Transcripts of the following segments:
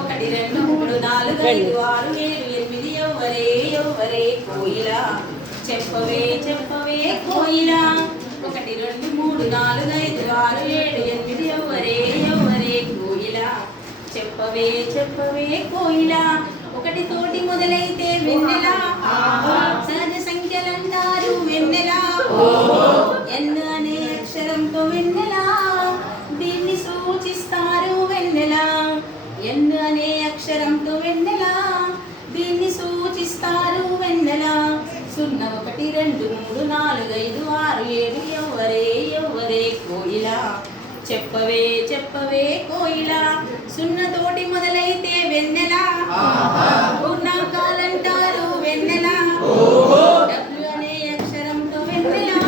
ఒకటి రెండు మూడు నాలుగు ఐదు ఆరు ఏడు ఎనిమిది ఎవ్వరే ఎవ్వరే కోయిలా చెప్పవే చెప్పవే కోయిలా ఒకటి రెండు మూడు నాలుగు ఐదు ఆరు ఏడు ఎనిమిది ఎవ్వరే ఎవ్వరే కోయిలా చెప్పవే చెప్పవే కోయిలా ఒకటి తోటి మొదలైతే వెన్నెలా సహజ సంఖ్యలంటారు వెన్నెలా ఎన్ను అనే అక్షరంతో వెన్నెలా దీన్ని సూచిస్తారు వెన్నెలా ఎన్ను అనే అక్షరంతో వెన్నెలా దీన్ని సూచిస్తారు వెన్నెలా సున్నా ఒకటి రెండు మూడు నాలుగు ఐదు ఆరు ఏడు ఎవ్వరే ఎవ్వరే కోయిలా చెప్పవే చెప్పవే కోయిలా సున్నతోటి మొదలైతే వెన్నెలా పూర్ణాంకాలంటారు వెన్నెలా డబ్ల్యూ అనే అక్షరంతో వెన్నెలా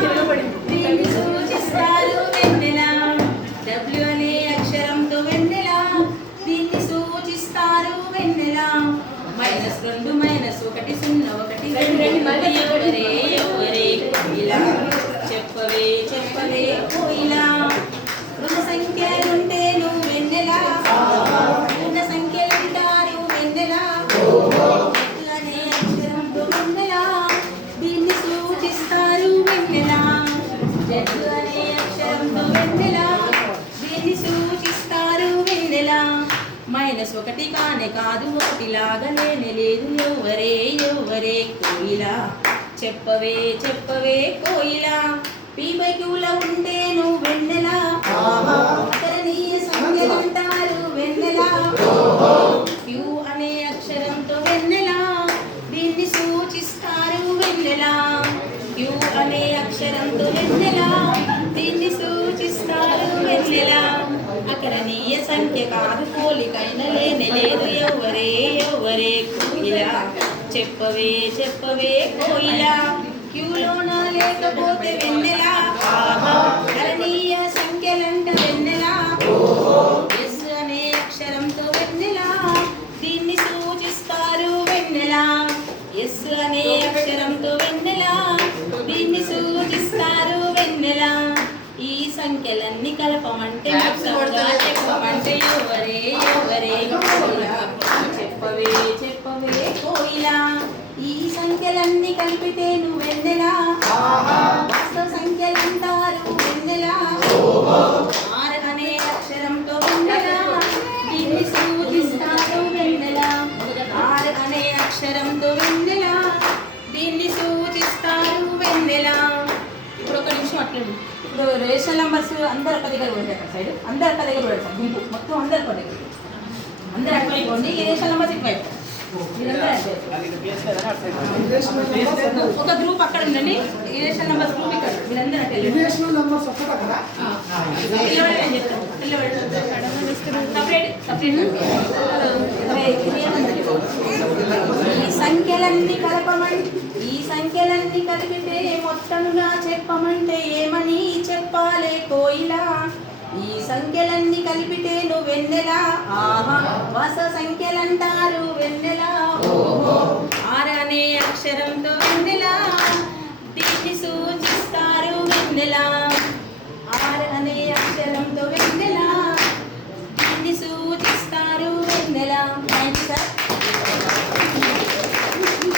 దీన్ని సూచిస్తారు వెన్నెలా డబ్ల్యూ అనే అక్షరంతో వెన్నెలా దీన్ని సూచిస్తారు వెన్నెలా మైనస్ రెండు మైనస్ ఒకటి సున్నా ఒకటి రెండు ఎవరే ఎవరే కోయిలా చెప్పవే చెప్పవే కోయిలా రుణ సంఖ్యలుంటే నువ్వు వెన్నెలా రుణ సంఖ్యలుంటారు వెన్నెలా అనే అక్షరంతో వెన్నెలా దీన్ని సూచిస్తారు వెన్నెలా జడ్డు అనే అక్షరంతో వెన్నెలా దీన్ని సూచిస్తారు వెన్నెలా మైనస్ ఒకటి కానే కాదు ఒకటి లాగా లేనే లేదు ఎవరే ఎవరే కోయిలా చెప్పవే చెప్పవే కోయిలా పీ బై క్యూలో ఉంటే నువ్వు వెన్నెలా అకరణీయ సంఖ్యలంటారు వెన్నెలా క్యూ అనే అక్షరంతో వెన్నెలా దీన్ని సూచిస్తారు వెన్నెలా క్యూ అనే అక్షరంతో వెన్నెలా దీన్ని సూచిస్తారు వెన్నెలా అకరణీయ సంఖ్య కాదు పోలికైన లేనే లేదు ఎవరే ఎవరే కోయిలా చెప్పవే చెప్పవే కోయిలా క్యూలోన లేకపోతే వెన్నెలా అకరణీయ సంఖ్యలంట వెన్నెలా ఎస్ అనే అక్షరంతో వెన్నెలా దీన్ని సూచిస్తారు వెన్నెలా ఎస్ అనే అక్షరంతో వెన్నెలా దీన్ని సూచిస్తారు వెన్నెలా ఈ సంఖ్యలన్నీ కలపమంటే చెప్పమంటే ఎవరే ఎవరే కోయిలా చెప్పవే చెప్పవే కోయిలా ఈ సంఖ్యలన్నీ కలిపితే నువ్వు వెన్నెలా వాస్తవ సంఖ్యలంటారు వెన్నెలా ఆరు అనే అక్షరంతో వెన్నెలా దీన్ని సూచిస్తారు వెన్నెలా ఆరు అనే అక్షరంతో వెన్నెలా దీన్ని సూచిస్తారు వెన్నెలా ఇప్పుడు ఒక నిమిషం అట్లేదు ఇప్పుడు రేషన్ నంబర్స్ అందరు ఒక దగ్గర పెట్టారు సైడ్ అందరు ఒక దగ్గర పెడతారు గుంపు మొత్తం అందరు ఒక దగ్గర అందరు అటువైపోండి ఈ రేషన్ నంబర్స్ ఇటువైపు ఒక గ్రూప్ అక్కడ ఉండండి రేషన్ నంబర్స్ గ్రూప్ ఇక్కడ మీరందరూ ఈ సంఖ్యలన్నీ కలపమంటే ఈ సంఖ్యలన్నీ కలిపితే మొత్తంగా చెప్పమంటే ఏమని చెప్పాలే కోయిలా ఈ సంఖ్యలన్నీ కలిపితే నువ్వు వెన్నెలా ఆహా వాస సంఖ్యలంటారు వెన్నెలా ఆరు అనే అక్షరంతో వెన్నెలా